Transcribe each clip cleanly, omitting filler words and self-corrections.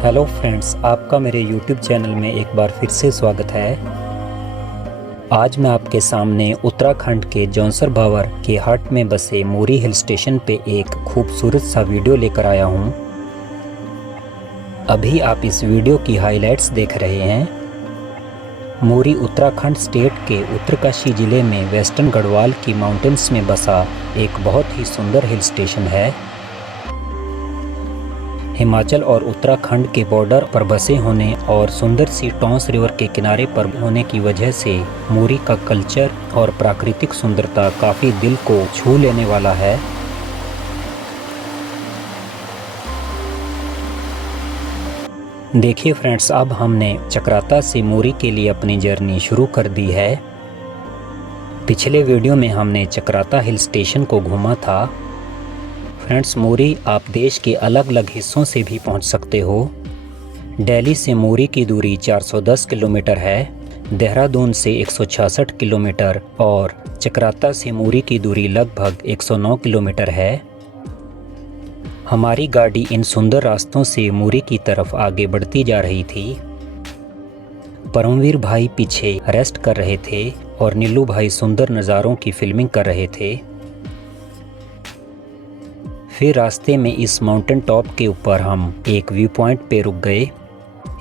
Hello friends, आपका मेरे YouTube channel में एक बार फिर से स्वागत है। आज मैं आपके सामने उत्तराखंड के जौनसर भावर के हाट में बसे मोरी हिल स्टेशन पे एक खूबसूरत सा वीडियो लेकर आया हूँ। अभी आप इस वीडियो की हाइलाइट्स देख रहे हैं। मोरी उत्तराखंड स्टेट के उत्तरकाशी ज़िले में वेस्टर्न गढ़वाल की माउंटेन्स में बसा एक बहुत ही सुंदर हिल स्टेशन है। हिमाचल और उत्तराखंड के बॉर्डर पर बसे होने और सुंदर सी टॉन्स रिवर के किनारे पर होने की वजह से मोरी का कल्चर और प्राकृतिक सुंदरता काफ़ी दिल को छू लेने वाला है। देखिए फ्रेंड्स, अब हमने चक्राता से मोरी के लिए अपनी जर्नी शुरू कर दी है। पिछले वीडियो में हमने चक्राता हिल स्टेशन को घूमा था। फ्रेंड्स, मोरी आप देश के अलग अलग हिस्सों से भी पहुंच सकते हो। दिल्ली से मोरी की दूरी 410 किलोमीटर है, देहरादून से 166 किलोमीटर और चक्राता से मोरी की दूरी लगभग 109 किलोमीटर है। हमारी गाड़ी इन सुंदर रास्तों से मोरी की तरफ आगे बढ़ती जा रही थी। परमवीर भाई पीछे रेस्ट कर रहे थे और नीलू भाई सुंदर नज़ारों की फिल्मिंग कर रहे थे। फिर रास्ते में इस माउंटेन टॉप के ऊपर हम एक व्यू पॉइंट पे रुक गए।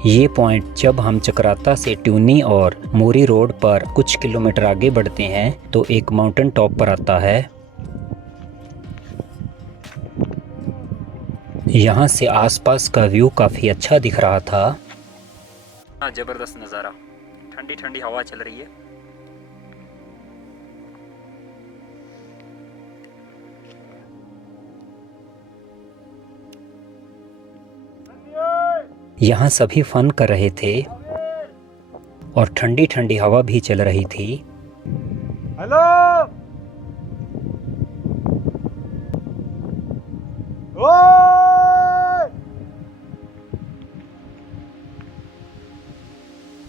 ये पॉइंट जब हम चक्राता से ट्यूनी और मोरी रोड पर कुछ किलोमीटर आगे बढ़ते हैं तो एक माउंटेन टॉप पर आता है। यहाँ से आसपास का व्यू काफ़ी अच्छा दिख रहा था। जबरदस्त नज़ारा, ठंडी ठंडी हवा चल रही है। यहाँ सभी फन कर रहे थे और ठंडी ठंडी हवा भी चल रही थी। हेलो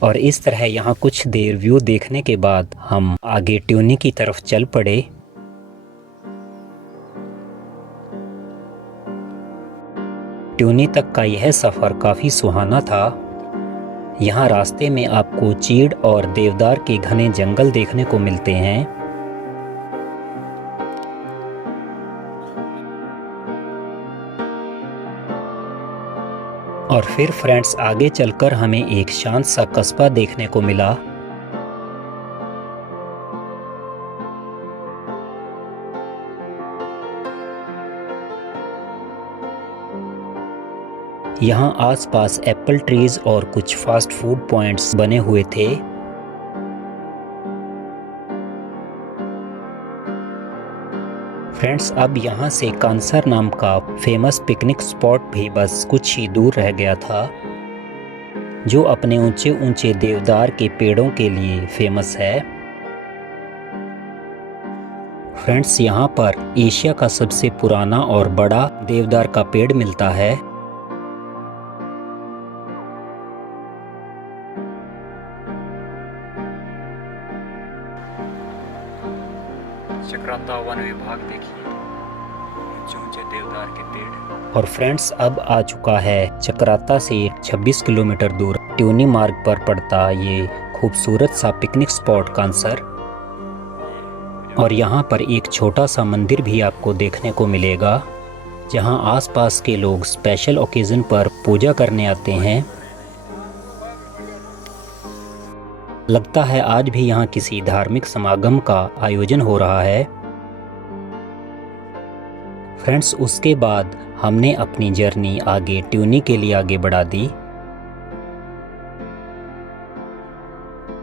और इस तरह यहाँ कुछ देर व्यू देखने के बाद हम आगे ट्यूनी की तरफ चल पड़े। ट्यूनी तक का यह सफ़र काफ़ी सुहाना था। यहाँ रास्ते में आपको चीड़ और देवदार के घने जंगल देखने को मिलते हैं। और फिर फ्रेंड्स, आगे चलकर हमें एक शांत सा कस्बा देखने को मिला। यहाँ आसपास एप्पल ट्रीज और कुछ फास्ट फूड पॉइंट्स बने हुए थे। फ्रेंड्स, अब यहाँ से कांसर नाम का फेमस पिकनिक स्पॉट भी बस कुछ ही दूर रह गया था, जो अपने ऊंचे ऊंचे देवदार के पेड़ों के लिए फेमस है। फ्रेंड्स, यहाँ पर एशिया का सबसे पुराना और बड़ा देवदार का पेड़ मिलता है। चक्राता वन विभाग देखिए, ऊंचे ऊंचे देवदार के पेड़। और फ्रेंड्स, अब आ चुका है चक्राता से 26 किलोमीटर दूर ट्यूनी मार्ग पर पड़ता ये खूबसूरत सा पिकनिक स्पॉट कांसर। और यहाँ पर एक छोटा सा मंदिर भी आपको देखने को मिलेगा, जहाँ आसपास के लोग स्पेशल ओकेजन पर पूजा करने आते हैं। लगता है आज भी यहाँ किसी धार्मिक समागम का आयोजन हो रहा है। फ्रेंड्स, उसके बाद हमने अपनी जर्नी आगे ट्यूनी के लिए आगे बढ़ा दी।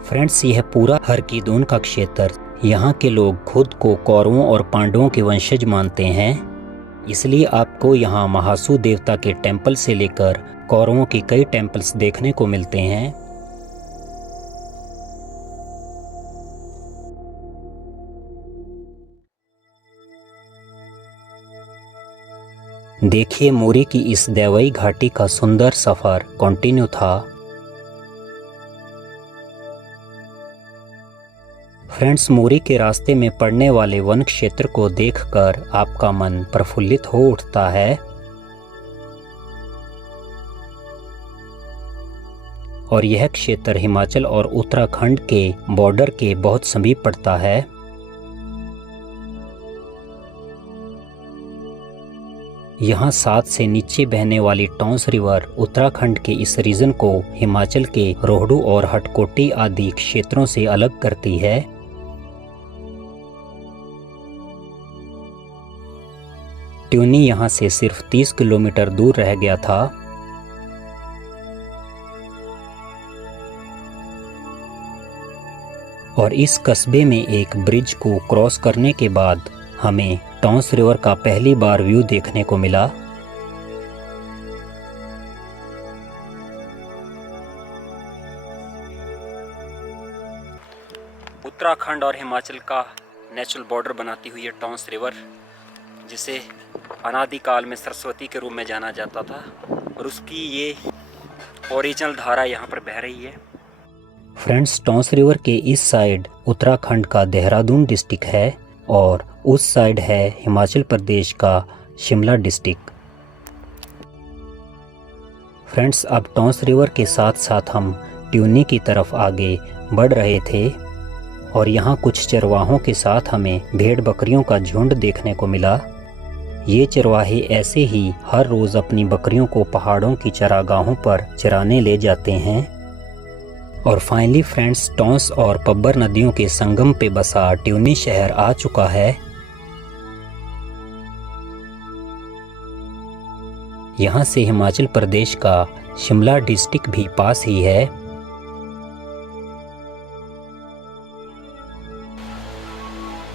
फ्रेंड्स, यह पूरा हरकीदून का क्षेत्र, यहाँ के लोग खुद को कौरवों और पांडवों के वंशज मानते हैं, इसलिए आपको यहाँ महासू देवता के टेंपल से लेकर कौरवों के कई टेंपल्स देखने को मिलते हैं। देखिए, मोरी की इस देवई घाटी का सुंदर सफ़र कंटिन्यू था। फ्रेंड्स, मोरी के रास्ते में पड़ने वाले वन क्षेत्र को देखकर आपका मन प्रफुल्लित हो उठता है। और यह क्षेत्र हिमाचल और उत्तराखंड के बॉर्डर के बहुत समीप पड़ता है। यहाँ 7 से नीचे बहने वाली टॉन्स रिवर उत्तराखंड के इस रीजन को हिमाचल के रोहडू और हटकोटी आदि क्षेत्रों से अलग करती है। ट्यूनी यहाँ से सिर्फ 30 किलोमीटर दूर रह गया था। और इस कस्बे में एक ब्रिज को क्रॉस करने के बाद हमें टॉन्स रिवर का पहली बार व्यू देखने को मिला। उत्तराखंड और हिमाचल का नेचुरल बॉर्डर बनाती हुई है टॉन्स रिवर, जिसे अनादिकाल में सरस्वती के रूप में जाना जाता था और उसकी ये ओरिजिनल धारा यहाँ पर बह रही है। फ्रेंड्स, टॉन्स रिवर के इस साइड उत्तराखंड का देहरादून डिस्ट्रिक्ट है और उस साइड है हिमाचल प्रदेश का शिमला डिस्ट्रिक्ट। फ्रेंड्स, अब टॉन्स रिवर के साथ साथ हम ट्यूनी की तरफ आगे बढ़ रहे थे और यहाँ कुछ चरवाहों के साथ हमें भेड़ बकरियों का झुंड देखने को मिला। ये चरवाहे ऐसे ही हर रोज अपनी बकरियों को पहाड़ों की चरागाहों पर चराने ले जाते हैं। और फाइनली फ्रेंड्स, टॉन्स और पब्बर नदियों के संगम पे बसा ट्यूनी शहर आ चुका है। यहाँ से हिमाचल प्रदेश का शिमला डिस्ट्रिक्ट भी पास ही है।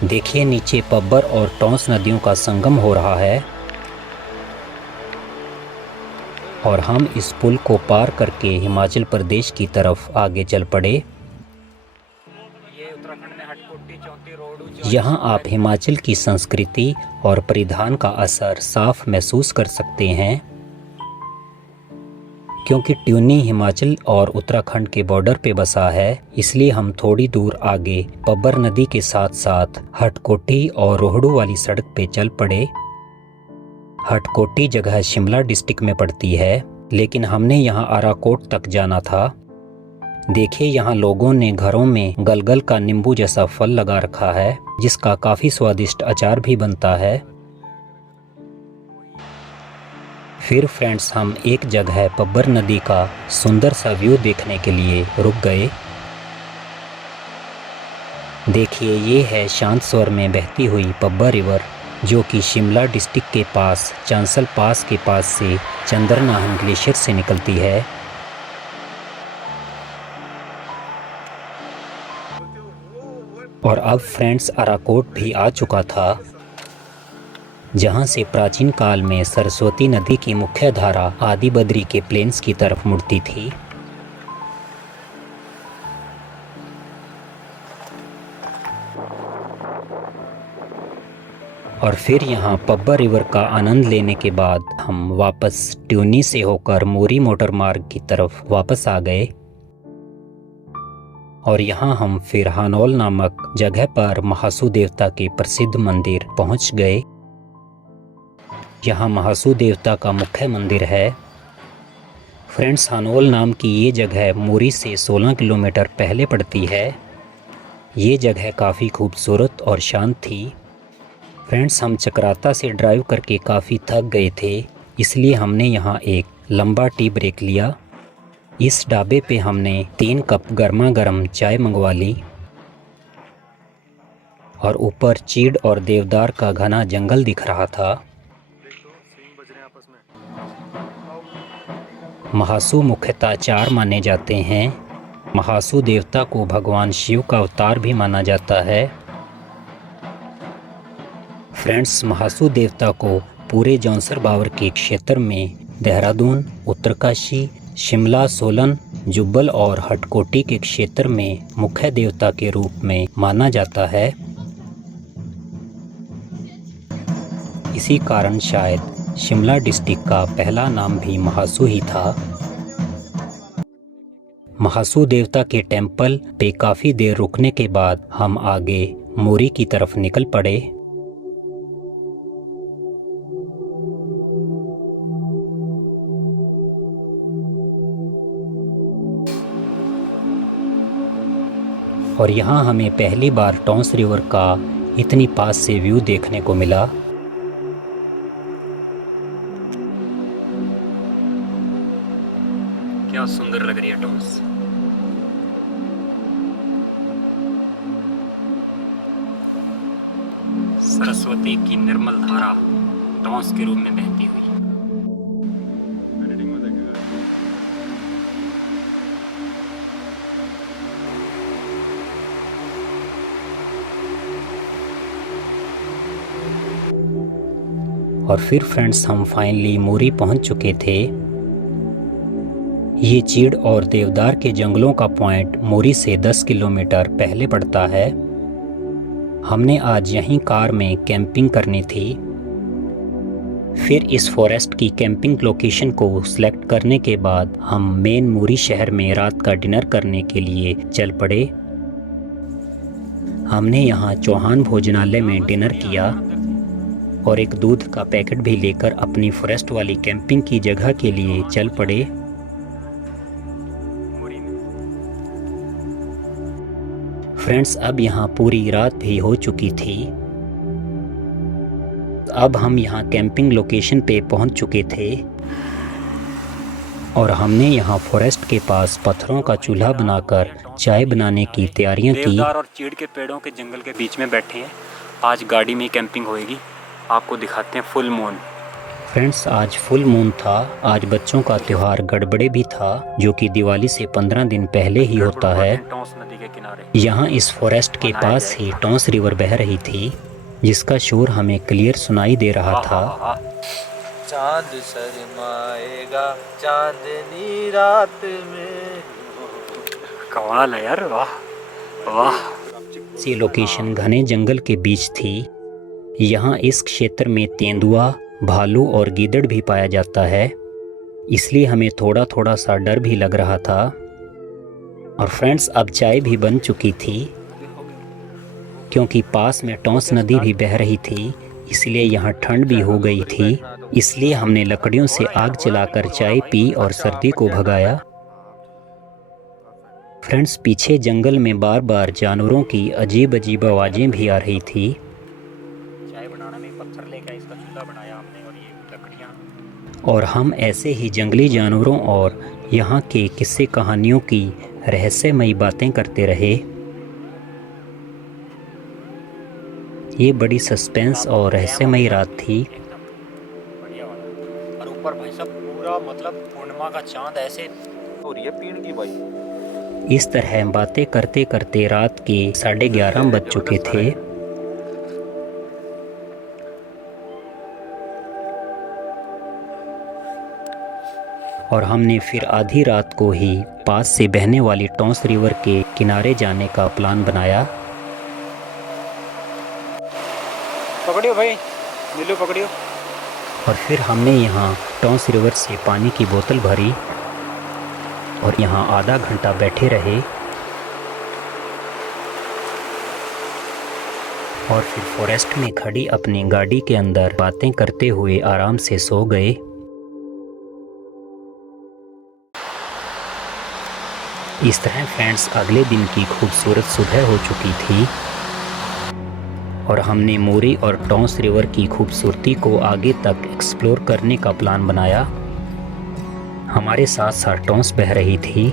देखिए, नीचे पब्बर और टॉन्स नदियों का संगम हो रहा है और हम इस पुल को पार करके हिमाचल प्रदेश की तरफ आगे चल पड़े। ये उत्तराखंड में हटकोटी, चौंती, रोहडू, यहाँ आप हिमाचल की संस्कृति और परिधान का असर साफ महसूस कर सकते हैं, क्योंकि ट्यूनी हिमाचल और उत्तराखंड के बॉर्डर पे बसा है। इसलिए हम थोड़ी दूर आगे पब्बर नदी के साथ साथ हटकोटी और रोहडू वाली सड़क पे चल पड़े। हटकोटी जगह शिमला डिस्ट्रिक्ट में पड़ती है, लेकिन हमने यहाँ आराकोट तक जाना था। देखिए, यहाँ लोगों ने घरों में गलगल का नींबू जैसा फल लगा रखा है, जिसका काफी स्वादिष्ट अचार भी बनता है। फिर फ्रेंड्स, हम एक जगह पब्बर नदी का सुंदर सा व्यू देखने के लिए रुक गए। देखिए, ये है शांत स्वर में बहती हुई पब्बर रिवर, जो कि शिमला डिस्ट्रिक्ट के पास चांसल पास के पास से चंद्रनाहन ग्लेशियर से निकलती है। और अब फ्रेंड्स, अराकोट भी आ चुका था, जहां से प्राचीन काल में सरस्वती नदी की मुख्य धारा आदि बद्री के प्लेन्स की तरफ मुड़ती थी। और फिर यहाँ पब्बर रिवर का आनंद लेने के बाद हम वापस ट्यूनी से होकर मोरी मोटर मार्ग की तरफ वापस आ गए। और यहाँ हम फिर हानोल नामक जगह पर महासू देवता के प्रसिद्ध मंदिर पहुँच गए। यहाँ महासू देवता का मुख्य मंदिर है। फ्रेंड्स, हानोल नाम की ये जगह मोरी से 16 किलोमीटर पहले पड़ती है। ये जगह काफ़ी खूबसूरत और शांत थी। फ्रेंड्स, हम चक्राता से ड्राइव करके काफ़ी थक गए थे, इसलिए हमने यहाँ एक लंबा टी ब्रेक लिया। इस ढाबे पे हमने 3 कप गर्मा गर्म चाय मंगवा ली और ऊपर चीड़ और देवदार का घना जंगल दिख रहा था। महासू मुख्यतः 4 माने जाते हैं। महासू देवता को भगवान शिव का अवतार भी माना जाता है। फ्रेंड्स, महासू देवता को पूरे जौनसर बावर के क्षेत्र में देहरादून, उत्तरकाशी, शिमला, सोलन, जुब्बल और हटकोटी के क्षेत्र में मुख्य देवता के रूप में माना जाता है। इसी कारण शायद शिमला डिस्ट्रिक्ट का पहला नाम भी महासू ही था। महासू देवता के टेंपल पे काफ़ी देर रुकने के बाद हम आगे मोरी की तरफ निकल पड़े। और यहाँ हमें पहली बार टॉन्स रिवर का इतनी पास से व्यू देखने को मिला। क्या सुंदर लग रही है टॉन्स। सरस्वती की निर्मल धारा टॉन्स के रूप में बहती हुई। एडिटिंग में देखेगा। और फिर फ्रेंड्स हम फाइनली मोरी पहुंच चुके थे। ये चीड़ और देवदार के जंगलों का पॉइंट मोरी से 10 किलोमीटर पहले पड़ता है। हमने आज यहीं कार में कैंपिंग करनी थी। फिर इस फॉरेस्ट की कैंपिंग लोकेशन को सिलेक्ट करने के बाद हम मेन मोरी शहर में रात का डिनर करने के लिए चल पड़े। हमने यहाँ चौहान भोजनालय में डिनर किया और एक दूध का पैकेट भी लेकर अपनी फॉरेस्ट वाली कैंपिंग की जगह के लिए चल पड़े। फ्रेंड्स अब यहाँ पूरी रात भी हो चुकी थी। अब हम यहाँ कैंपिंग लोकेशन पे पहुँच चुके थे और हमने यहाँ फॉरेस्ट के पास पत्थरों का चूल्हा बनाकर चाय बनाने की तैयारियाँ की। देवदार और चीड़ के पेड़ों के जंगल के बीच में बैठे हैं। आज गाड़ी में कैंपिंग होएगी। आपको दिखाते हैं फुल मून। फ्रेंड्स आज फुल मून था। आज बच्चों का त्यौहार गड़बड़े भी था, जो कि दिवाली से 15 दिन पहले ही होता है। टॉन्स नदी के किनारे यहाँ इस फॉरेस्ट के पास ही टॉन्स रिवर बह रही थी, जिसका शोर हमें क्लियर सुनाई दे रहा था। चांद शर्माएगा चांदनी रात में। कमाल है यार, वाह वाह। ये लोकेशन घने जंगल के बीच थी। यहाँ इस क्षेत्र में तेंदुआ, भालू और गीदड़ भी पाया जाता है, इसलिए हमें थोड़ा थोड़ा सा डर भी लग रहा था। और फ्रेंड्स अब चाय भी बन चुकी थी, क्योंकि पास में टॉन्स नदी भी बह रही थी, इसलिए यहाँ ठंड भी हो गई थी। इसलिए हमने लकड़ियों से आग जलाकर चाय पी और सर्दी को भगाया। फ्रेंड्स पीछे जंगल में बार बार जानवरों की अजीब अजीब आवाज़ें भी आ रही थी। चाय बनाने में पत्थर लेकर इसका चूल्हा बनाया हमने और ये लकड़ियाँ। और हम ऐसे ही जंगली जानवरों और यहाँ के किस्से कहानियों की रहस्यमयी बातें करते रहे। ये बड़ी सस्पेंस और रहस्यमयी रात थी। बढ़िया वाला। और ऊपर भाई साहब पूरा मतलब पूर्णिमा का चांद ऐसे हो रही है पीण की भाई। इस तरह बातें करते करते रात के 11:30 बज चुके थे। और हमने फिर आधी रात को ही पास से बहने वाली टॉन्स रिवर के किनारे जाने का प्लान बनाया। पकड़ियो भाई, नीलू पकड़ियो। और फिर हमने यहाँ टॉन्स रिवर से पानी की बोतल भरी और यहाँ आधा घंटा बैठे रहे। और फिर फॉरेस्ट में खड़ी अपनी गाड़ी के अंदर बातें करते हुए आराम से सो गए। इस तरह फ्रेंड्स अगले दिन की खूबसूरत सुबह हो चुकी थी और हमने मोरी और टॉन्स रिवर की खूबसूरती को आगे तक एक्सप्लोर करने का प्लान बनाया। हमारे साथ साथ टॉन्स बह रही थी।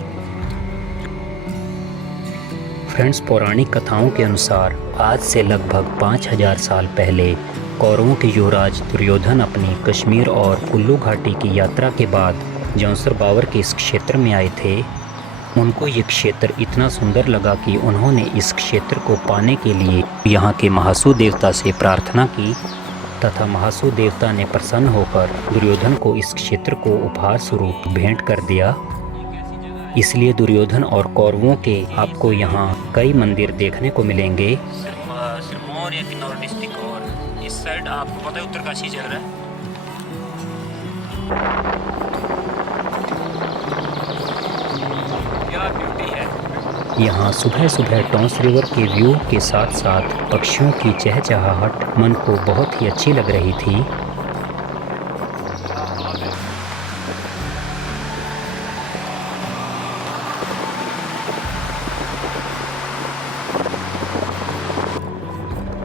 फ्रेंड्स पौराणिक कथाओं के अनुसार आज से लगभग 5000 साल पहले कौरवों के युवराज दुर्योधन अपनी कश्मीर और कुल्लू घाटी की यात्रा के बाद जौनसर बावर के इस क्षेत्र में आए थे। उनको ये क्षेत्र इतना सुंदर लगा कि उन्होंने इस क्षेत्र को पाने के लिए यहाँ के महासू देवता से प्रार्थना की तथा महासू देवता ने प्रसन्न होकर दुर्योधन को इस क्षेत्र को उपहार स्वरूप भेंट कर दिया। इसलिए दुर्योधन और कौरवों के आपको यहाँ कई मंदिर देखने को मिलेंगे। सिरमौर या किन्नौर डिस्ट्रिक्ट और इस साइड आपको पता है उत्तरकाशी चल रहा है। क्या ब्यूटी है। यहाँ सुबह सुबह टॉन्स रिवर के व्यू के साथ साथ पक्षियों की चहचहाहट मन को बहुत ही अच्छी लग रही थी।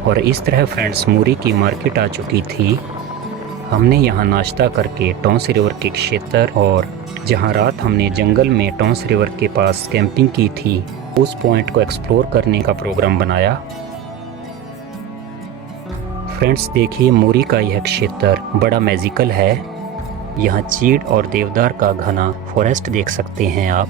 और इस तरह फ्रेंड्स मोरी की मार्केट आ चुकी थी। हमने यहाँ नाश्ता करके टॉन्स रिवर के क्षेत्र और जहाँ रात हमने जंगल में टॉन्स रिवर के पास कैंपिंग की थी उस पॉइंट को एक्सप्लोर करने का प्रोग्राम बनाया। फ्रेंड्स देखिए मोरी का यह क्षेत्र बड़ा मैजिकल है। यहाँ चीड़ और देवदार का घना फॉरेस्ट देख सकते हैं आप।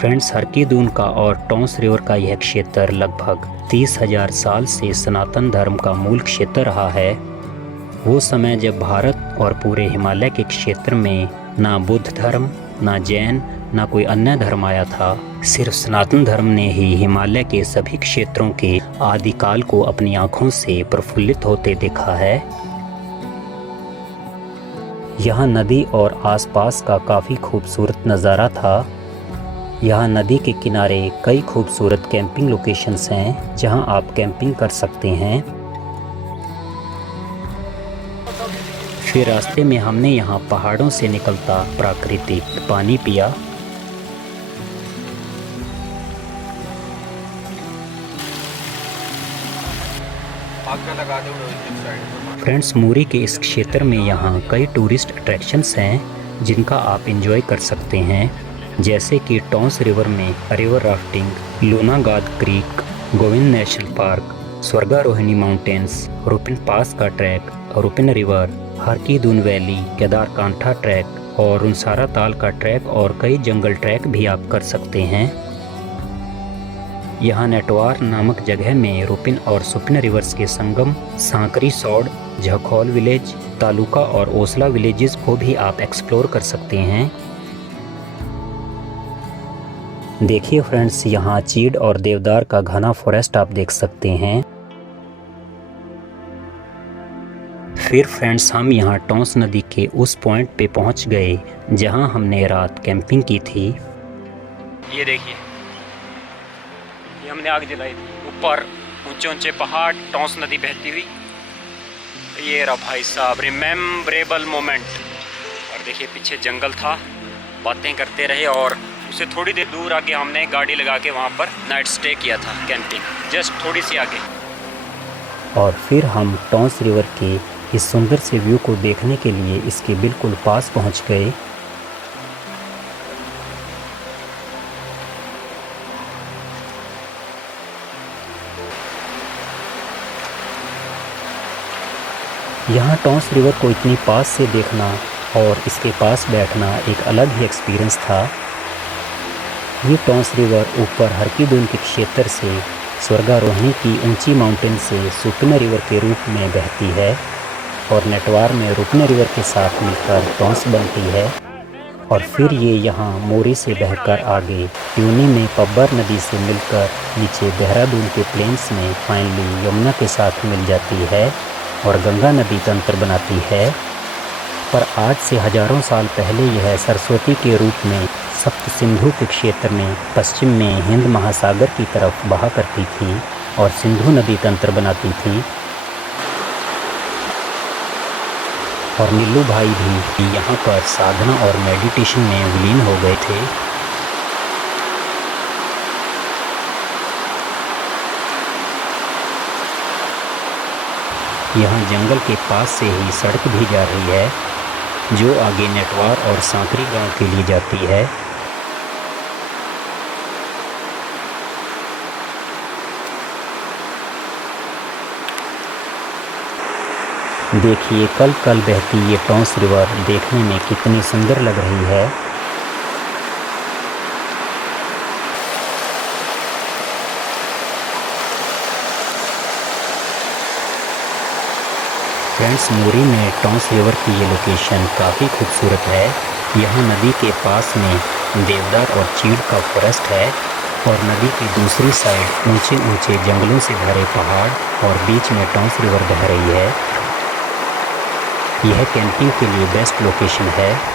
फ्रेंड्स हरकी-दून का और टॉन्स रिवर का यह क्षेत्र लगभग 30,000 साल से सनातन धर्म का मूल क्षेत्र रहा है। वो समय जब भारत और पूरे हिमालय के क्षेत्र में ना बुद्ध धर्म, ना जैन, ना कोई अन्य धर्म आया था। सिर्फ सनातन धर्म ने ही हिमालय के सभी क्षेत्रों के आदिकाल को अपनी आंखों से प्रफुल्लित होते देखा है। यहाँ नदी और आसपास का काफ़ी खूबसूरत नज़ारा था। यहाँ नदी के किनारे कई खूबसूरत कैंपिंग लोकेशंस हैं जहाँ आप कैंपिंग कर सकते हैं। फिर रास्ते में हमने यहाँ पहाड़ों से निकलता प्राकृतिक पानी पिया। फ्रेंड्स मोरी के इस क्षेत्र में यहाँ कई टूरिस्ट अट्रैक्शंस हैं जिनका आप एंजॉय कर सकते हैं, जैसे कि टॉन्स रिवर में river rafting, Lunagad creek, Govind national park, Swargarohini mountains, Rupin pass का trek, Rupin river, Har ki Dun valley, Kedarkantha trek और रुनसारा ताल का ट्रैक और कई जंगल ट्रैक भी आप कर सकते हैं। यहाँ नेटवार नामक जगह में रुपिन और सुपिन रिवर्स के संगम, सांकरी सौड़, झखौल विलेज, तालुका और ओसला विलेजेस को भी आप एक्सप्लोर कर सकते हैं। देखिए फ्रेंड्स यहाँ चीड़ और देवदार का घना फॉरेस्ट आप देख सकते हैं। फिर फ्रेंड्स हम यहाँ टॉन्स नदी के उस पॉइंट पे पहुँच गए जहाँ हमने रात कैंपिंग की थी। ये देखिए ये हमने आग जलाई थी। ऊपर ऊंचे ऊंचे पहाड़, टॉन्स नदी बहती हुई। ये रहा भाई साहब रिमेम्बरेबल मोमेंट। और देखिए पीछे जंगल था, बातें करते रहे और उससे थोड़ी देर दूर आके हमने गाड़ी लगा के वहाँ पर नाइट स्टे किया था, कैंपिंग जस्ट थोड़ी सी आगे। और फिर हम टॉन्स रिवर के इस सुंदर से व्यू को देखने के लिए इसके बिल्कुल पास पहुँच गए। यहाँ टॉन्स रिवर को इतनी पास से देखना और इसके पास बैठना एक अलग ही एक्सपीरियंस था। ये टॉन्स रिवर ऊपर हरकी-दून के क्षेत्र से स्वर्गारोहिणी की ऊंची माउंटेन से सुपिन रिवर के रूप में बहती है और नेटवार में रुपिन रिवर के साथ मिलकर टॉन्स बनती है। और फिर ये यहाँ मोरी से बहकर आगे यूनी में पब्बर नदी से मिलकर नीचे देहरादून के प्लेन्स में फाइनली यमुना के साथ मिल जाती है और गंगा नदी तंत्र बनाती है। पर आज से हजारों साल पहले यह सरस्वती के रूप में सप्त सिंधु के क्षेत्र में पश्चिम में हिंद महासागर की तरफ बहा करती थी और सिंधु नदी तंत्र बनाती थी। और नीलू भाई भी यहाँ पर साधना और मेडिटेशन में विलीन हो गए थे। यहाँ जंगल के पास से ही सड़क भी जा रही है जो आगे नेटवार और सांकरी गांव के लिए जाती है। देखिए कल कल बहती ये टॉन्स रिवर देखने में कितनी सुंदर लग रही है। फ्रेंड्स मोरी में टॉन्स रिवर की ये लोकेशन काफ़ी खूबसूरत है। यहाँ नदी के पास में देवदार और चीड़ का फॉरेस्ट है और नदी की दूसरी साइड ऊंचे ऊंचे जंगलों से भरे पहाड़ और बीच में टॉन्स रिवर बह रही है। यह कैंपिंग के लिए बेस्ट लोकेशन है।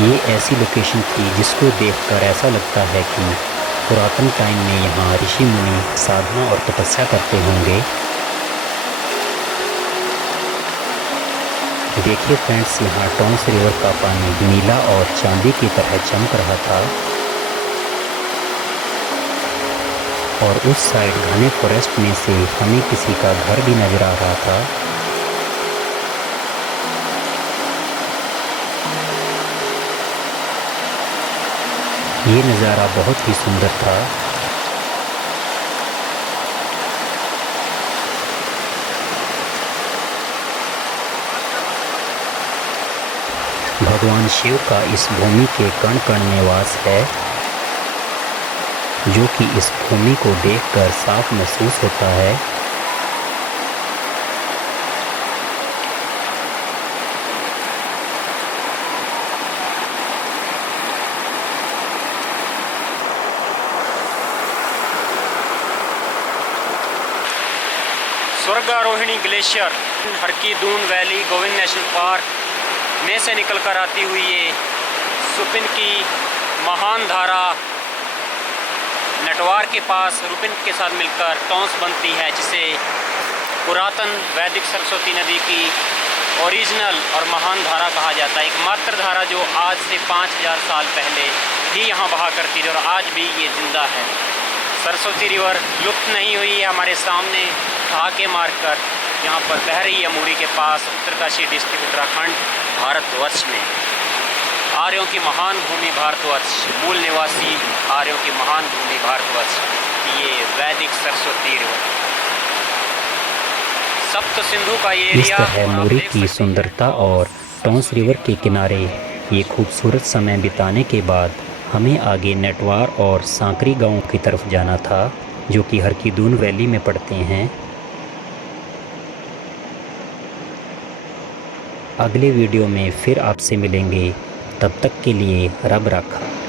ये ऐसी लोकेशन थी जिसको देखकर ऐसा लगता है कि पुरातन टाइम में यहाँ ऋषि मुनि साधना और तपस्या करते होंगे। देखिए फ्रेंड्स, यहाँ टॉन्स रिवर का पानी नीला और चांदी की तरह चमक रहा था और उस साइड घने फॉरेस्ट में से हमें किसी का घर भी नजर आ रहा था। ये नज़ारा बहुत ही सुंदर था। भगवान शिव का इस भूमि के कण कण निवास है, जो कि इस भूमि को देखकर साफ महसूस होता है। Swargarohini glacier Har Ki Dun valley Govind national park में से निकलकर आती हुई ये सुपिन की महान धारा नटवार के पास रुपिन के साथ मिलकर टॉन्स बनती है, जिसे पुरातन वैदिक सरस्वती नदी की ओरिजिनल और महान धारा कहा जाता है। एकमात्र धारा जो आज से 5000 साल पहले ही यहाँ बहा करती थी और आज भी ये जिंदा है। सरस्वती रिवर लुप्त नहीं हुई है, हमारे सामने ठहाके मारकर यहाँ पर बह रही है मुरी के पास, उत्तरकाशी डिस्ट्रिक्ट उत्तराखंड भारतवर्ष में। आर्यों की महान भूमि भारतवर्ष, मूल निवासी आर्यों की महान भूमि भारतवर्ष, ये वैदिक सरस्वती रिवर। सप्त सिंधु का ये इस एरिया तरह मोरी की सुंदरता और टॉन्स रिवर के किनारे ये खूबसूरत समय बिताने के बाद हमें आगे नटवार और सांकरी गांव की तरफ जाना था, जो कि हरकी-दून वैली में पड़ते हैं। अगले वीडियो में फिर आपसे मिलेंगे, तब तक के लिए रब रखा।